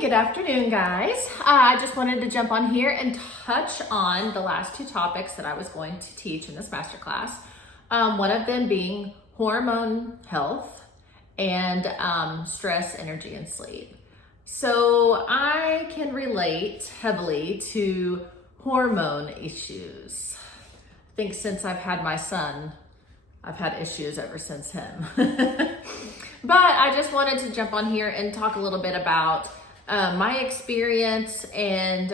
Good afternoon, guys. I just wanted to jump on here and touch on the last two topics that I was going to teach in this masterclass. One of them being hormone health and stress, energy, and sleep. So I can relate heavily to hormone issues. I think since I've had my son, I've had issues ever since him. But I just wanted to jump on here and talk a little bit about my experience and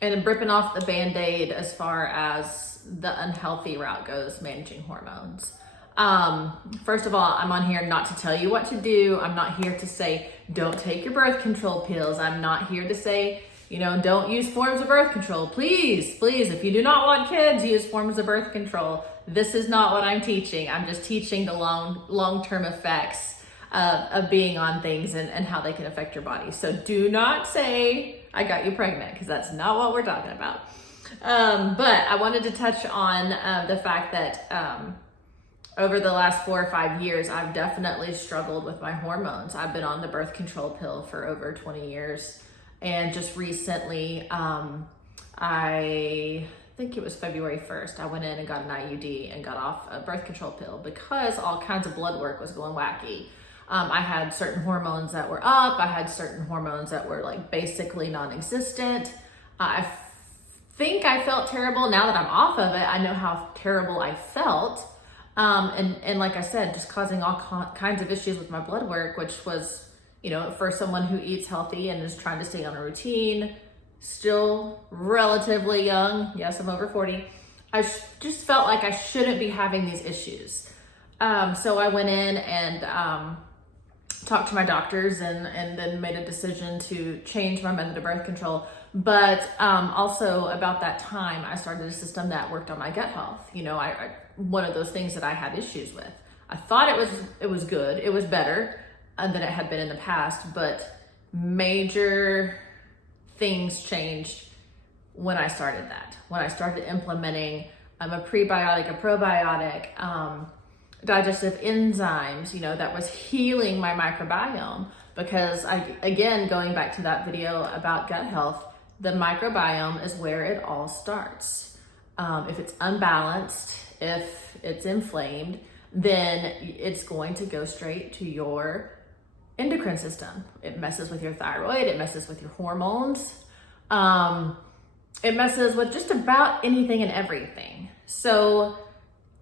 ripping off the Band-Aid as far as the unhealthy route goes, managing hormones. First of all, I'm on here not to tell you what to do. I'm not here to say, don't take your birth control pills. I'm not here to say, don't use forms of birth control. Please, if you do not want kids, use forms of birth control. This is not what I'm teaching. I'm just teaching the long-term effects of being on things and how they can affect your body. So do not say, I got you pregnant, because that's not what we're talking about. But I wanted to touch on the fact that over the last 4 or 5 years, I've definitely struggled with my hormones. I've been on the birth control pill for over 20 years. And just recently, I think it was February 1st, I went in and got an IUD and got off a birth control pill because all kinds of blood work was going wacky. I had certain hormones that were up. I had certain hormones that were like basically non-existent. I think I felt terrible. Now that I'm off of it, I know how terrible I felt. And like I said, just causing all kinds of issues with my blood work, which was, for someone who eats healthy and is trying to stay on a routine, still relatively young. Yes, I'm over 40. I just felt like I shouldn't be having these issues. So I went in and talked to my doctors and then made a decision to change my method of birth control. But also about that time, I started a system that worked on my gut health. One of those things that I had issues with. I thought it was good. It was better than it had been in the past, but major things changed when I started that. When I started implementing a prebiotic, a probiotic, digestive enzymes, that was healing my microbiome. Because again, going back to that video about gut health, the microbiome is where it all starts. If it's unbalanced, if it's inflamed, then it's going to go straight to your endocrine system. It messes with your thyroid, it messes with your hormones, it messes with just about anything and everything. So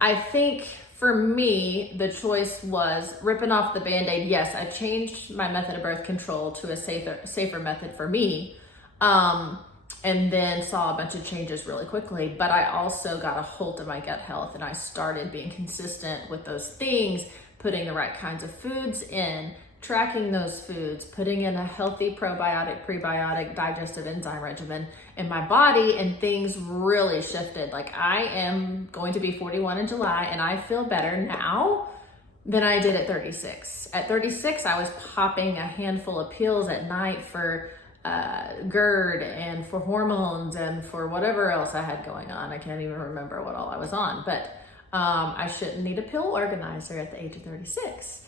I think for me, the choice was ripping off the Band-Aid. Yes, I changed my method of birth control to a safer method for me, and then saw a bunch of changes really quickly. But I also got a hold of my gut health, and I started being consistent with those things, putting the right kinds of foods in, tracking those foods, putting in a healthy probiotic, prebiotic, digestive enzyme regimen in my body, and things really shifted. Like, I am going to be 41 in July, and I feel better now than I did at 36. At 36, I was popping a handful of pills at night for GERD and for hormones and for whatever else I had going on. I can't even remember what all I was on, but I shouldn't need a pill organizer at the age of 36.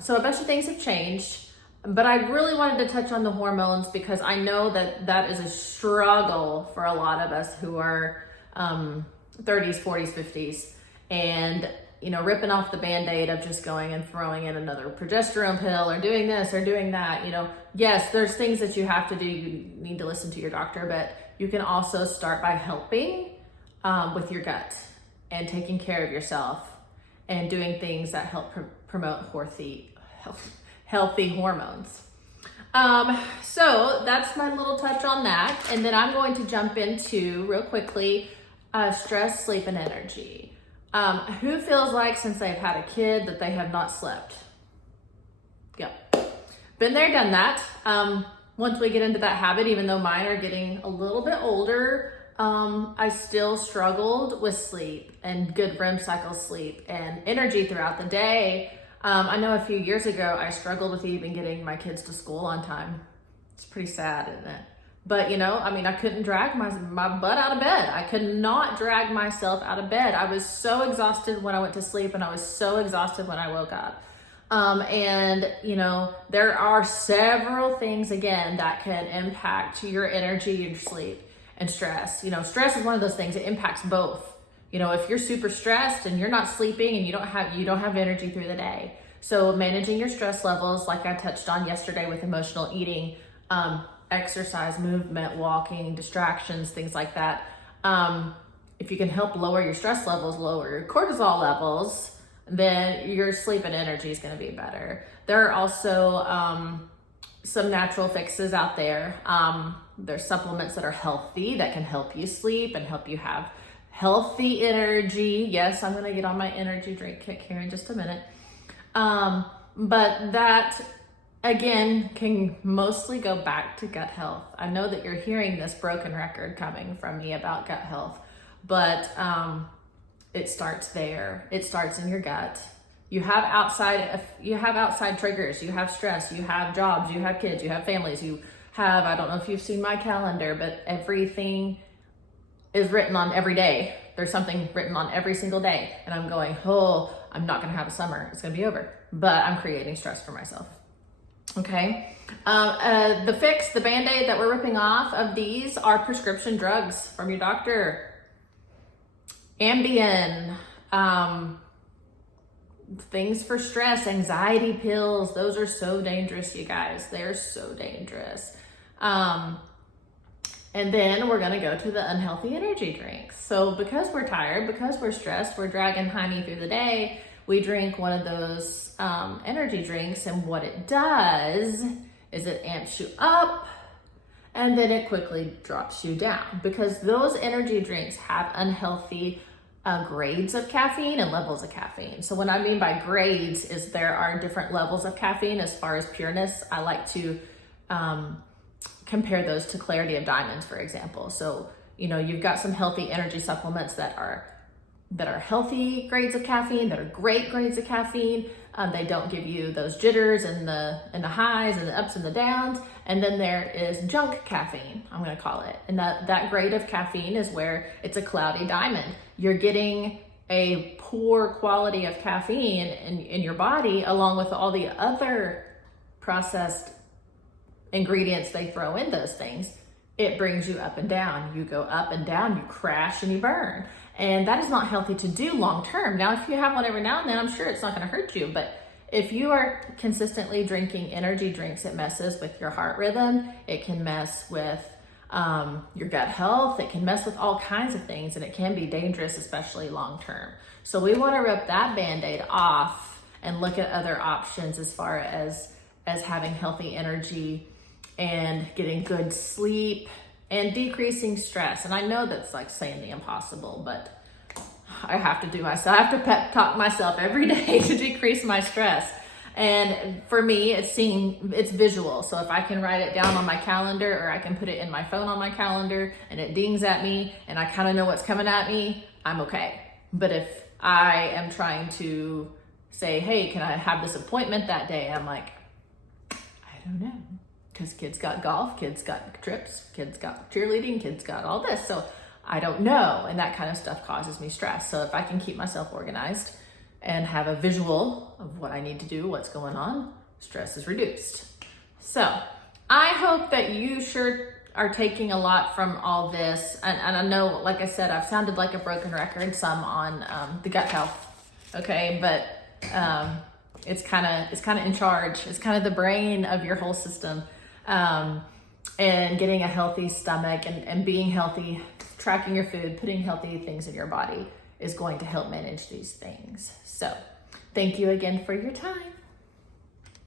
So a bunch of things have changed, but I really wanted to touch on the hormones because I know that is a struggle for a lot of us who are 30s, 40s, 50s, and ripping off the Band-Aid of just going and throwing in another progesterone pill or doing this or doing that. Yes, there's things that you have to do. You need to listen to your doctor, but you can also start by helping with your gut and taking care of yourself and doing things that help promote healthy hormones. So that's my little touch on that. And then I'm going to jump into real quickly, stress, sleep, and energy. Who feels like since they've had a kid that they have not slept? Yep. Been there, done that. Once we get into that habit, even though mine are getting a little bit older, I still struggled with sleep and good REM cycle sleep and energy throughout the day. I know a few years ago, I struggled with even getting my kids to school on time. It's pretty sad, isn't it? But I couldn't drag my butt out of bed. I could not drag myself out of bed. I was so exhausted when I went to sleep, and I was so exhausted when I woke up. And there are several things again that can impact your energy, your sleep, and stress. Stress is one of those things. It impacts both. If you're super stressed and you're not sleeping and you don't have energy through the day. So managing your stress levels, like I touched on yesterday with emotional eating, exercise, movement, walking, distractions, things like that. If you can help lower your stress levels, lower your cortisol levels, then your sleep and energy is going to be better. There are also some natural fixes out there. There's supplements that are healthy that can help you sleep and help you have healthy energy. Yes, I'm going to get on my energy drink kick here in just a minute. But that, again, can mostly go back to gut health. I know that you're hearing this broken record coming from me about gut health, but it starts there. It starts in your gut. You have outside triggers. You have stress. You have jobs. You have kids. You have families. You have, I don't know if you've seen my calendar, but everything is written on every day. There's something written on every single day. And I'm going, oh, I'm not going to have a summer. It's going to be over. But I'm creating stress for myself. Okay. The fix, the Band-Aid that we're ripping off of these are prescription drugs from your doctor. Ambien, things for stress, anxiety pills. Those are so dangerous, you guys. They're so dangerous. And then we're going to go to the unhealthy energy drinks. So because we're tired, because we're stressed, we're dragging honey through the day, we drink one of those energy drinks. And what it does is it amps you up and then it quickly drops you down, because those energy drinks have unhealthy grades of caffeine and levels of caffeine. So what I mean by grades is there are different levels of caffeine. As far as pureness, I like to compare those to Clarity of Diamonds, for example. So, you've got some healthy energy supplements that are healthy grades of caffeine, that are great grades of caffeine. They don't give you those jitters and the highs and the ups and the downs. And then there is junk caffeine, I'm going to call it. And that grade of caffeine is where it's a cloudy diamond. You're getting a poor quality of caffeine in your body, along with all the other processed ingredients they throw in those things. It brings you up and down. You go up and down, you crash and you burn. And that is not healthy to do long term. Now, if you have one every now and then, I'm sure it's not going to hurt you. But if you are consistently drinking energy drinks, it messes with your heart rhythm. It can mess with your gut health. It can mess with all kinds of things, and it can be dangerous, especially long term. So we want to rip that Band-Aid off and look at other options as far as having healthy energy and getting good sleep and decreasing stress. And I know that's like saying the impossible, but I have to pep talk myself every day to decrease my stress. And for me, it's visual. So if I can write it down on my calendar, or I can put it in my phone on my calendar and it dings at me and I kind of know what's coming at me, I'm okay. But if I am trying to say, hey, can I have this appointment that day? I'm like, I don't know. Because kids got golf, kids got trips, kids got cheerleading, kids got all this. So I don't know. And that kind of stuff causes me stress. So if I can keep myself organized and have a visual of what I need to do, what's going on, stress is reduced. So I hope that you sure are taking a lot from all this. And I know, like I said, I've sounded like a broken record some on the gut health. Okay, but it's kind of in charge. It's kind of the brain of your whole system. And getting a healthy stomach and being healthy, tracking your food, putting healthy things in your body is going to help manage these things. So thank you again for your time.